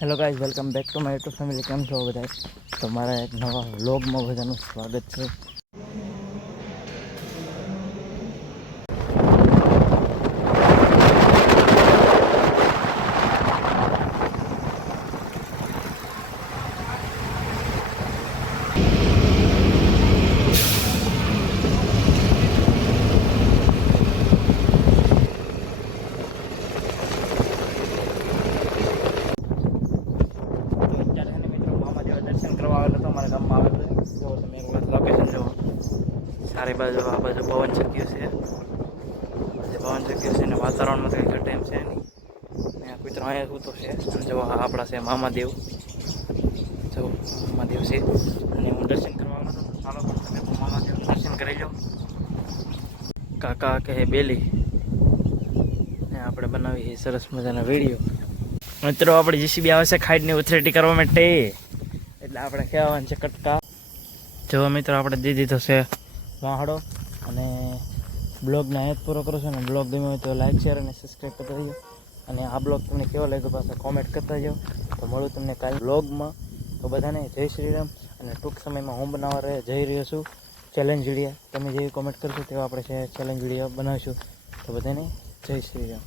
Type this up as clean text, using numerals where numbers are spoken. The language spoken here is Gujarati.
Hello guys, welcome back to my YouTube family. કેમ છો બધા? તો મારા એક નવા વ્લોગમાં બધાનું સ્વાગત છે. દર્શન કરવા આવેલો હતો અમારા ગામમાં આવેલો જો તમે એક વખત લોકેશન જુઓ. સારી બાજુ આ બાજુ પવન ચક્યું છે, પવન ચક્યું છે ને વાતાવરણમાં તો કંઈ ટાઈમ છે નહીં. અહીંયા કૂતરો અહીંયા સૂતો છે અને જો આપણા છે મામાદેવ. જો મામાદેવ છે અને હું દર્શન કરવા આવ્યો હતો. ચાલો તમે પણ મામાદેવનું દર્શન કરી લો. કાકા કે બેલી ને આપણે બનાવી સરસ મજાના વિડીયો. મિત્રો આપણી જીસીબી આવે છે ખાઈડની ઉથરેટી કરવા માટે, એટલે આપણે કહેવાનું છે કટકા. જો મિત્રો આપણે દઈ દીધો છે વાહડો અને બ્લોગને અહીંયા જ પૂરો કરો છો. અને બ્લોગ ગમ્યો હોય તો લાઈક શેર અને સબસ્ક્રાઈબ કરતા રહીજો. અને આ બ્લોગ તમને કેવો લાગ્યો પાછા કોમેન્ટ કરતા જાઓ. તો મળું તમને કાલે બ્લોગમાં. તો બધાને જય શ્રી રામ. અને ટૂંક સમયમાં હું બનાવવા જઈ રહ્યો છું ચેલેન્જ વિડીયો. તમે જેવી કોમેન્ટ કરશો તેવા આપણે ચેલેન્જ વિડીયો બનાવીશું. તો બધાને જય શ્રી રામ.